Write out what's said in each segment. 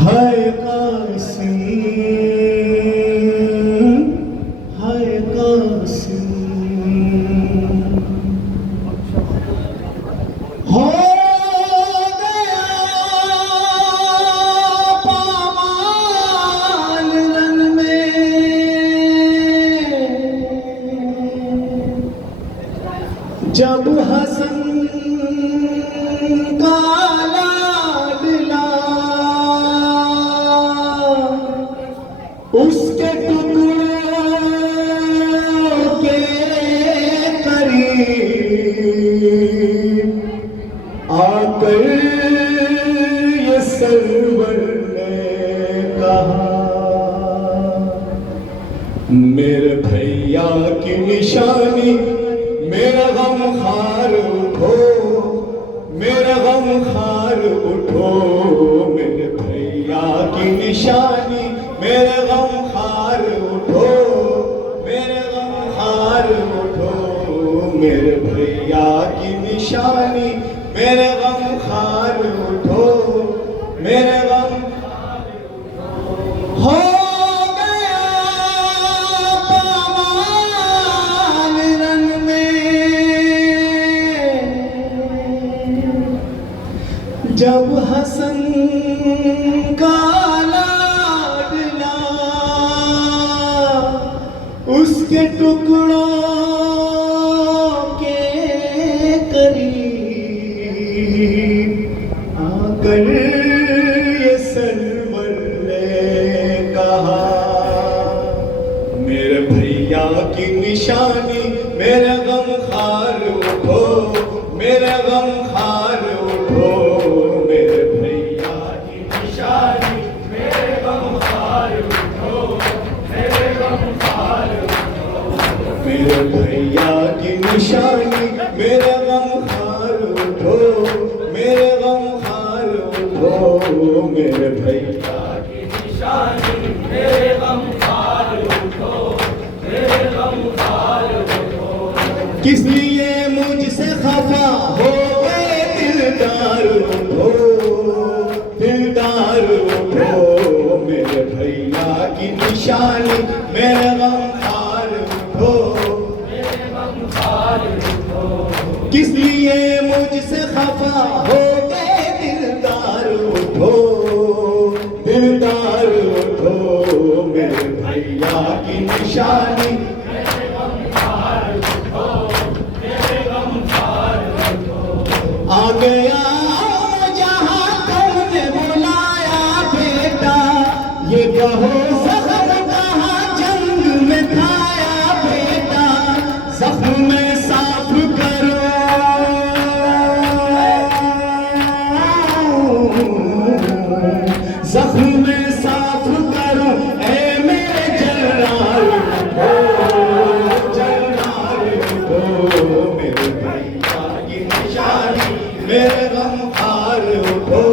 हाय कासिम, हाय कासिम, हो गया पामाल रन में, जब हसन का लाडला उसके टुकड़ों के करीब आकर ये सरवर ने कहा, मेरे भैया की निशानी मेरा गम खार उठो, मेरा गम खार उठो, मेरे भैया की निशानी मेरे गम खार उठो, मेरे गम खार उठो, मेरे भैया की निशानी मेरे गम खार उठो, मेरे गम हो गया पामाल रन में, जब हसन का उसके टुकड़ों के करीब आकर ये सरवर ने कहा, मेरे भैया की निशानी मेरे गम खार उठो, मेरे गम खार उठो, मेरे भैया की निशानी मेरे गम खार उठो, मेरे गम खार उठो, मेरे भैया की निशानी मेरे गम खार उठो, मेरे गम खार उठो, मेरे भैया की निशानी मेरे गम खार उठो, मेरे गम खार उठो, किस लिए मुझसे खफा हो गए दिलदार उठो, दिलदार उठो, मेरे भैया की निशानी मेरे गम खार उठो, मेरे गम खार उठो, किस लिए मुझसे खफा हो गए दिलदार उठो, दिलदार उठो, मेरे भैया की निशानी मेरे गम खार उठो, मेरे गम खार उठो, आ गया जहां तुमने बुलाया बेटा, ये कहो जख्म कहाँ जंग में खाया बेटा, जख्म में साफ करो, जख्म में साफ करो, ए मेरे जर्रार उठो, जर्रार उठो, मेरे भैया की निशानी मेरे गम खार उठो,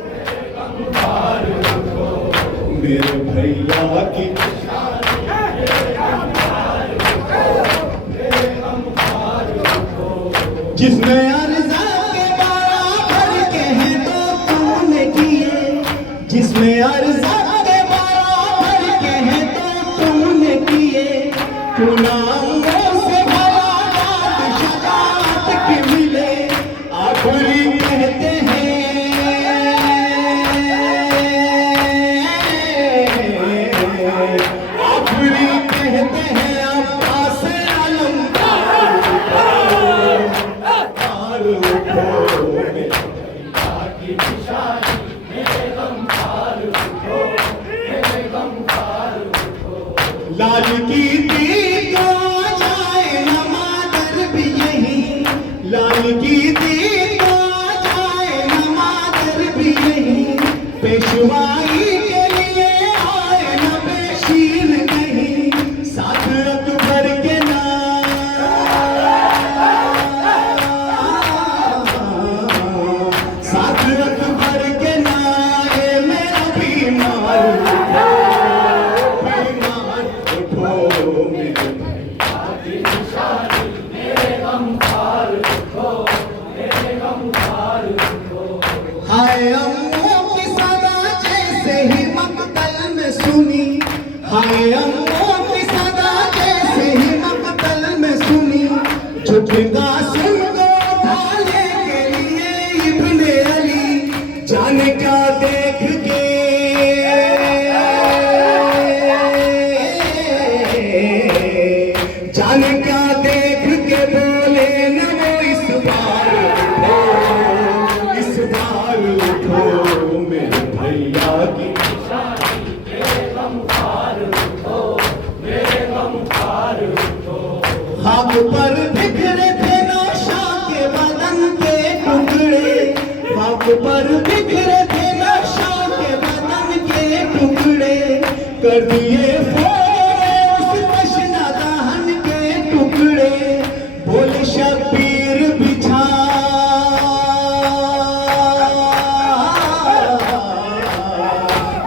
मेरे गम खार उठो, मेरे भैया की निशानी मेरे गम खार उठो, मेरे गम खार उठो, जिसने अर्ज़ा के बराबर के हैं तो तूने किए, जिसमें अर्ज़ा के बराबर के हैं तो तूने किए, गुनाहों से भरा दाद शफाअत की मिले, आखिरी कहते हैं, आखिरी कहते हैं अब्बास आलम तार उठो, मेरे भैया की निशानी मेरे गम खार उठो, मेरे गम खार उठो, लाल की दीद आ जाए न मादर भी यही, लाल की दीद आ जाए न मादर भी यही, पेशवाई के लिए आए न बेशीर नहीं, साथ अकबर के साथ अकबर के नाए मेरा बीमार उठो, बीमार उठो, मेरे भैया की निशानी मेरे गम खार उठो, मेरे गम खार उठो, हाय अम्मों की सदा जैसे हाय अम्मों की सदा जैसे ही मकतल में सुनी, झुकेगा सुन को भाले के लिए इब्ने अली, जाने क्या देख के जाने क्या देख के बोले न वो इस बार उठो मेरे भैया की खाक पर बिखरे थे नौशा के बदन के टुकड़े, खाक पर बिखरे थे नौशा के बदन के टुकड़े, कर दिए उस तशना दहन के टुकड़े, बोले शब्बीर बिछा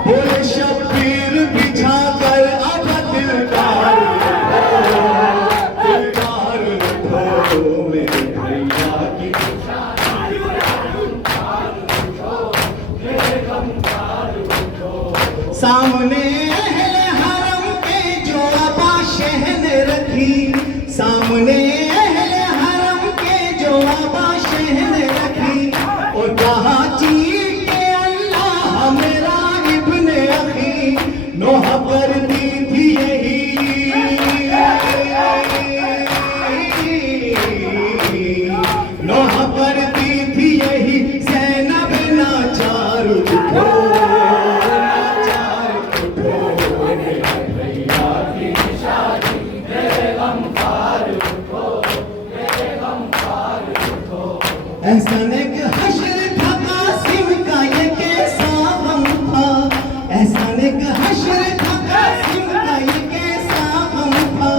बोले शब्बीर बिछा कर अब दिलदार उठो मेरे भैया की सामने अहले हरम के जो अबा शहन रखी, सामने अहले हरम के जो अबा शहन रखी, और कहा चीख के अल्लाह मेरा इब्ने अखी, नोह कर दी थी यही नोह कर दी थी यही ज़ैनब नाचार उठो एहसान एक हश्र था कासिम का ये कैसा गम था, एहसान एक हश्र था कासिम का ये कैसा गम था,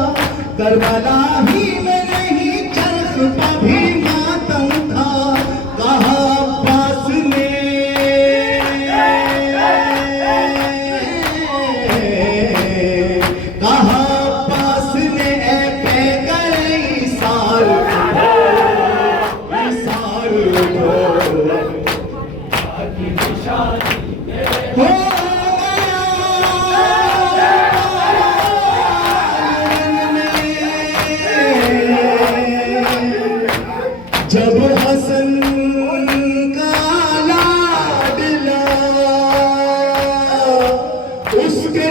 करबला ही में नहीं चरख का भी मातम था, कहा अब्बास ने कहा अब्बास ने ए पैगर ईसार जब हसन का लाडला उसके